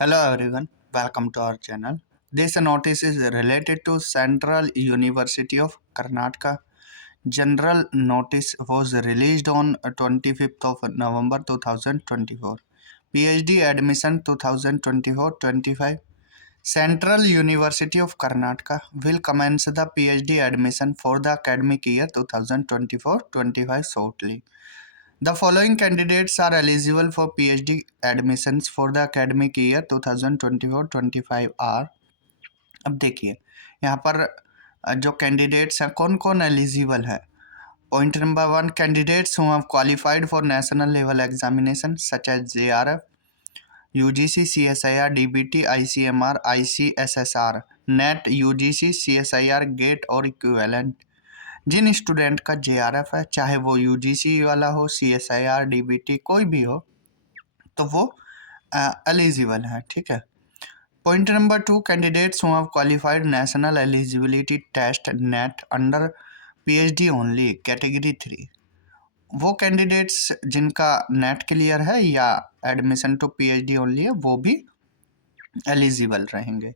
Hello everyone, welcome to our channel. This notice is related to Central University of Karnataka. General notice was released on 25th of November 2024. PhD admission 2024-25. Central University of Karnataka will commence the PhD admission for the academic year 2024-25 shortly. The following candidates are eligible for PhD admissions for the academic year 2024-25 are। अब देखिए यहाँ पर जो candidates हैं कौन कौन eligible है। Point number 1, candidates who have qualified for national level examination such as JRF, UGC, CSIR, DBT, ICMR, ICSSR, NET, UGC, CSIR, GATE और इक्विवेलेंट। जिन स्टूडेंट का JRF है, चाहे वो UGC वाला हो, CSIR, DBT कोई भी हो, तो वो एलिजिबल है। ठीक है। Point number 2, candidates who have qualified national eligibility test NET under PhD only category 3। वो कैंडिडेट्स जिनका नेट क्लियर है या एडमिशन टू PhD ओनली है वो भी एलिजिबल रहेंगे।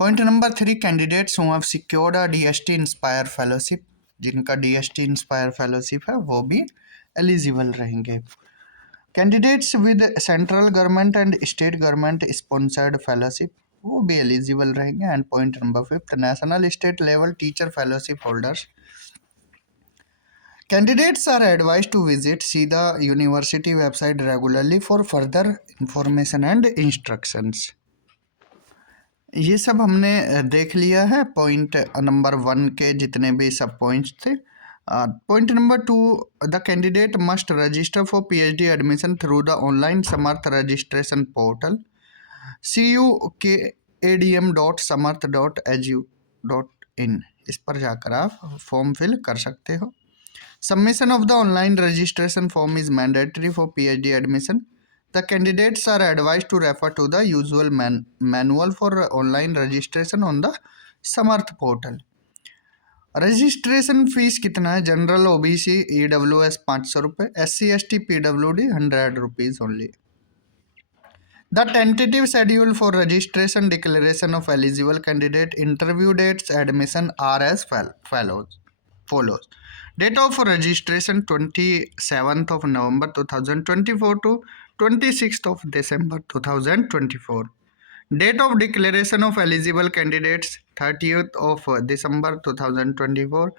Point number 3, candidates who have secured a DST inspire fellowship, जिनका DST inspire fellowship है वो भी एलिजिबल रहेंगे। Candidates with central government and state government sponsored fellowship वो भी एलिजिबल रहेंगे। And point number 5, national state level teacher fellowship holders. Candidates are advised to visit see the university website regularly for further information and instructions। ये सब हमने देख लिया है point number 1 के जितने भी सब पॉइंट्स थे। Point number 2, the candidate must register for PhD admission through the online Samarth registration portal cukadm.samarth.edu.in। इस पर जाकर आप फॉर्म फिल कर सकते हो। Submission of the online registration form is mandatory for PhD admission. The candidates are advised to refer to the usual manual for online registration on the Samarth portal. Registration fees कितना है? General OBC EWS 500 रुपये, SC ST PWD 100 rupees only. The tentative schedule for registration declaration of eligible candidate interview dates admission are as follows. Date of registration 27th of November 2024 to 26th of December 2024. Date of declaration of eligible candidates 30th of December 2024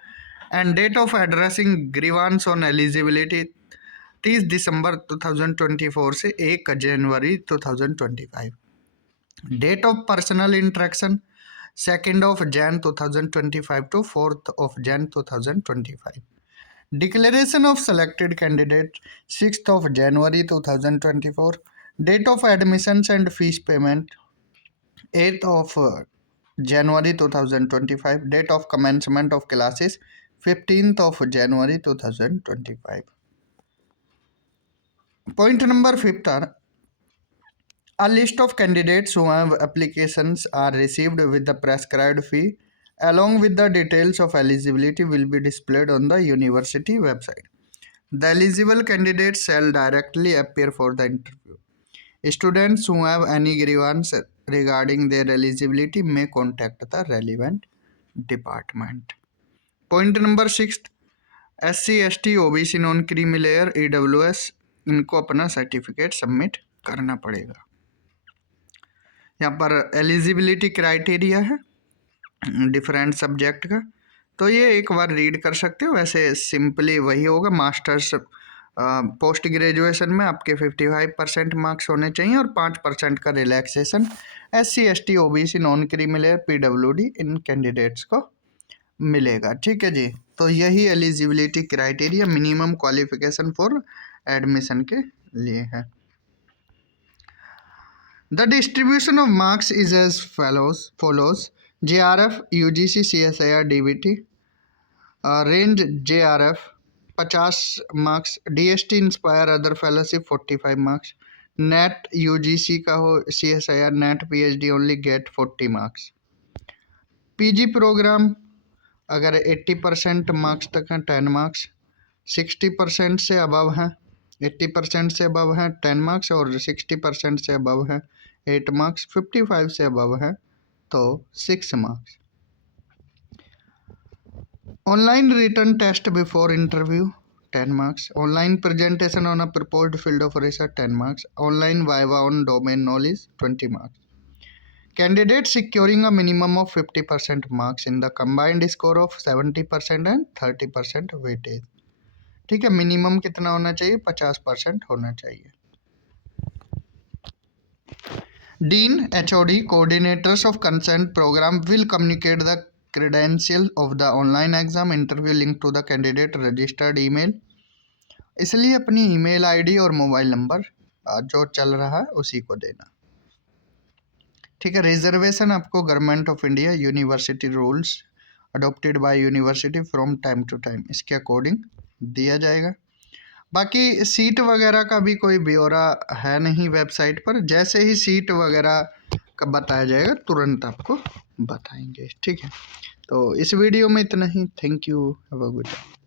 and date of addressing grievance on eligibility 30 December 2024 से 1 जनवरी 2025। Date of personal interaction 2nd of Jan 2025 to 4th of Jan 2025। Declaration of selected candidate 6th of January 2024। Date of admissions and fees payment 8th of January 2025। Date of commencement of classes 15th of January 2025। Point number 5 are a list of candidates who have applications are received with the prescribed fee along with the details of eligibility will be displayed on the university website. The eligible candidates shall directly appear for the interview. Students who have any grievance regarding their eligibility may contact the relevant department. Point number 6, SC ST OBC non creamy layer EWS इनको अपना certificate submit करना पड़ेगा। यहाँ पर eligibility criteria है different subject का, तो ये एक बार रीड कर सकते हो। वैसे सिंपली वही होगा, मास्टर्स पोस्ट ग्रेजुएशन में आपके 55% मार्क्स होने चाहिए और 5% का relaxation SC ST OBC non creamy layer PWD इन कैंडिडेट्स को मिलेगा। ठीक है जी, तो यही eligibility criteria minimum qualification for admission के लिए है। The distribution of marks is as follows. JRF, UGC, CSIR, DBT, range JRF 50 marks, DST inspire other fellowship 45 marks, NET UGC का हो, CSIR NET PhD only GATE 40 marks। PG programme अगर 80% marks तक हैं 10 marks, 60% से above हैं 80% से above हैं 10 marks और 60% से अबव हैं 8 मार्क्स, 55 से अबव है तो 6 marks. Online written test before interview 10 marks, online presentation on a proposed field of research 10 marks, online viva on domain knowledge 20 marks. Candidate securing a minimum of 50% marks in the combined score of 70% and 30% weightage। ठीक है, minimum कितना होना चाहिए? 50% होना चाहिए। Dean, HOD, coordinators of consent program will communicate the credential of the online exam interview link to the candidate registered email। इसलिए अपनी email ID और मोबाइल नंबर जो चल रहा है उसी को देना। ठीक है, रिजर्वेशन आपको government of India university rules adopted by university from time to time इसके अकॉर्डिंग दिया जाएगा। बाकी सीट वगैरह का भी कोई ब्यौरा है नहीं वेबसाइट पर, जैसे ही सीट वगैरह का बताया जाएगा तुरंत आपको बताएंगे। ठीक है, तो इस वीडियो में इतना ही। Thank you, have a good day.